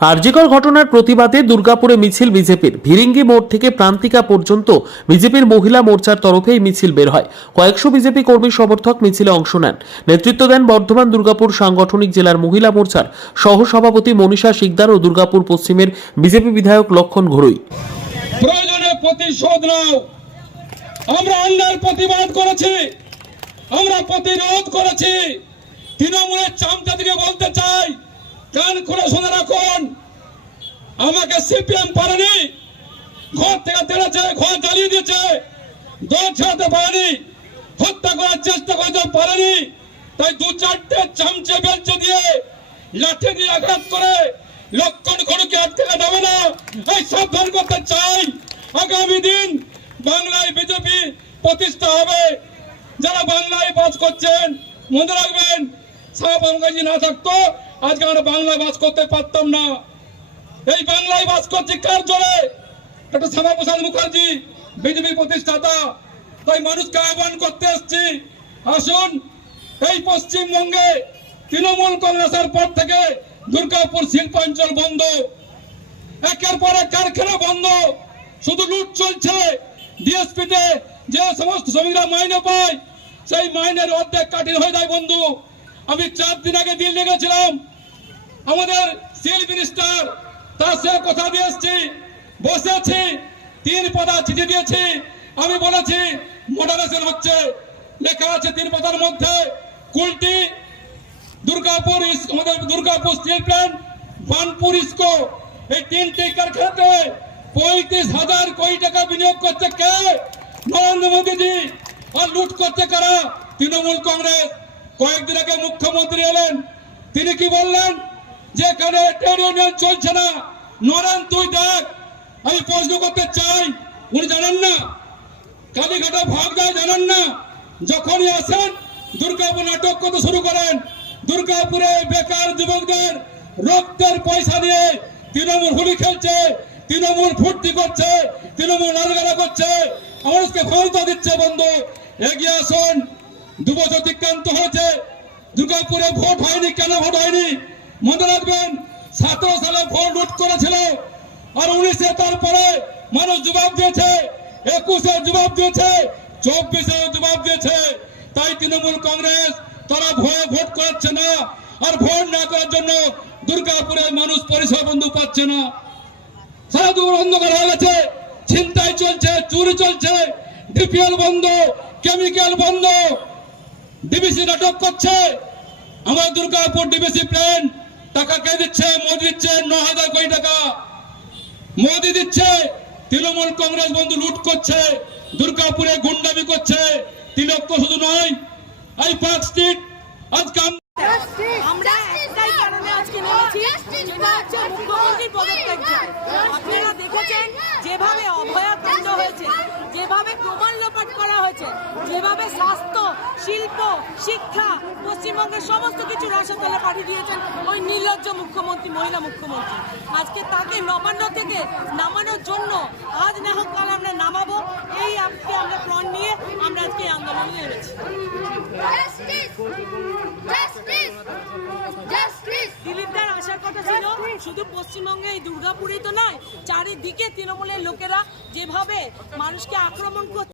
আরজিকর ঘটনার প্রতিবাদে দুর্গাপুরে মিছিল বিজেপির। ভিরিঙ্গি মোড় থেকে প্রান্তিকা পর্যন্ত বিজেপির মহিলা মোর্চার তরফে এই মিছিল বের হয়। কয়েকশো বিজেপি কর্মী সমর্থক মিছিলে অংশ নেন। নেতৃত্ব দেন বর্ধমান দুর্গাপুর সাংগঠনিক জেলার মহিলা মোর্চার সহসভাপতি মনীষা শিকদার ও দুর্গাপুর পশ্চিমের বিজেপি বিধায়ক লক্ষণ ঘড়ুই প্রয়োজনে প্রতিশোধ নাও। আমরা প্রতিবাদ করেছি। আমরা প্রতিরোধ করেছি। তৃণমূলের চামচাদিকে বলতে চাই কান খুলে শুনে রাখুন। আমাকে সিপিএম পারেনি। ঘর থেকে তেড়েছে, ঘর জ্বালিয়ে দিয়েছে। দল ছাড়াতে পারেনি। হত্যা করার চেষ্টা করতে পারেনি। তাই দু চারটে চামচে বেলচে দিয়ে লাঠি দিয়ে আঘাত করে লক্ষণ ঘড়কে আটকে যাবে না। এই সাবধান করতে চাই। আগামী দিন বাংলায় বিজেপি প্রতিষ্ঠা হবে। যারা বাংলায় বাস করছেন, মনে রাখবেন সাহা বাংলাজি না থাকতো আজকে আমরা বাংলায় বাস করতে পারতাম না। এই বাংলায় বাস করছি কার জোরে? একটা শ্যামাপ্রসাদ মুখার্জি, বিজেপি প্রতিষ্ঠাতা। তাই মানুষকে আহ্বান করতে এসছি। আসুন, এই পশ্চিমবঙ্গে তৃণমূল কংগ্রেসের পর থেকে দুর্গাপুর শিল্পাঞ্চল বন্ধ। একের পর এক কারখানা বন্ধ। শুধু লুট চলছে। ডিএসপিতে যে সমস্ত শ্রমিকরা মাইনে পায়, সেই মাইনের অর্ধেক কাঠিন হয়ে যায় বন্ধু। আমি চার দিন আগে দিল্লি গেছিলাম। আমাদের সিল মিনিস্টার, তার সে কথা দিয়ে বসেছি তিন পাতা চিঠি দিয়েছি। আমি বলেছি মডারেশন হচ্ছে। লেখা আছে তিন পাতার মধ্যে, কুলটি, দুর্গাপুর আমাদের দুর্গাপুর স্টিল প্ল্যান্ট, বানপুর ইস্কো। এই তিনটি কারখানাতে পঁয়ত্রিশ হাজার কোটি টাকা বিনিয়োগ করছে কে? নরেন্দ্র মোদীজি। আর লুট করছে কারা? তৃণমূল কংগ্রেস। কয়েকদিন আগে মুখ্যমন্ত্রী এলেন। তিনি কি বললেন? যে এখানে ট্রেড চলছে না, নরেন, তুই দেখ, আমি প্রশ্ন করতে চাই, উনি জানেন না? কালীঘাটা ভাগ দেয় জানেন না? যখনই আসেন, দুর্গাপুর নাটক করতে শুরু করেন। দুর্গাপুরে বেকার যুবকদের রক্তের পয়সা দিয়ে তৃণমূল হুলি খেলছে, তৃণমূল ফুর্তি করছে, তৃণমূল নারগারা করছে। মানুষকে ক্ষমতা দিচ্ছে, বন্ধু। এগিয়ে আসুন। দু বছর অতিক্রান্ত হয়েছে। দুর্গাপুরে ভোট হয়নি, কেন ভোট হয়নি? মনে রাখবেন সতেরো সালে ভোট লুট করেছিল, আর উনিশে তারপরে মানুষ জবাব দিয়েছে, একুশে জবাব দিয়েছে, চব্বিশে জবাব দিয়েছে। তাই তৃণমূল কংগ্রেস তারা ভয়ে ভোট করাচ্ছে না, আর ভোট না করার জন্য দুর্গাপুরের মানুষ পরিষেবা বন্ধু পাচ্ছে না। সারা দুপুর অন্ধকার হয়ে গেছে, ছিনতাই চলছে, চুরি চলছে, ডিপিএল বন্ধ, কেমিক্যাল বন্ধ, ডিবিসি নাটক করছে। আমার দুর্গাপুর ডিবিসি প্ল্যান টাকা কে দিচ্ছে? মোদি দিচ্ছে ন হাজার কোটি টাকা। মোদি দিচ্ছে তৃণমূল কংগ্রেস বন্ধু লুট করছে দুর্গাপুরে গুন্ডামি করছে তিলক তো শুধু নয় এই পার্ক স্ট্রিট আজকে আমরা একটাই কারণে আজকে নেমেছি যেটা হচ্ছে মুখ্যমন্ত্রীর পদত্যাগ আপনারা দেখেছেন যেভাবে অভয়াকাণ্ড হয়েছে যেভাবে প্রমাণ লোপাট করা হয়েছে যেভাবে স্বাস্থ্য শিল্প শিক্ষা পশ্চিমবঙ্গের সমস্ত কিছু রসাতলে পাঠিয়ে দিয়েছেন ওই নির্লজ্জ মুখ্যমন্ত্রী মহিলা মুখ্যমন্ত্রী। আজকে তাকে নবান্ন থেকে নামানোর জন্য আজ না হোক কাল আমরা নামাবো এই আজকে আমরা প্রণ নিয়ে আমরা আজকে আন্দোলনে নেমেছি! দিলীপদার আসার কথা ছিল শুধু পশ্চিমবঙ্গে এই দুর্গাপুরেই তো নয় চারিদিকে তৃণমূলের লোকেরা যেভাবে মানুষকে আক্রমণ করছে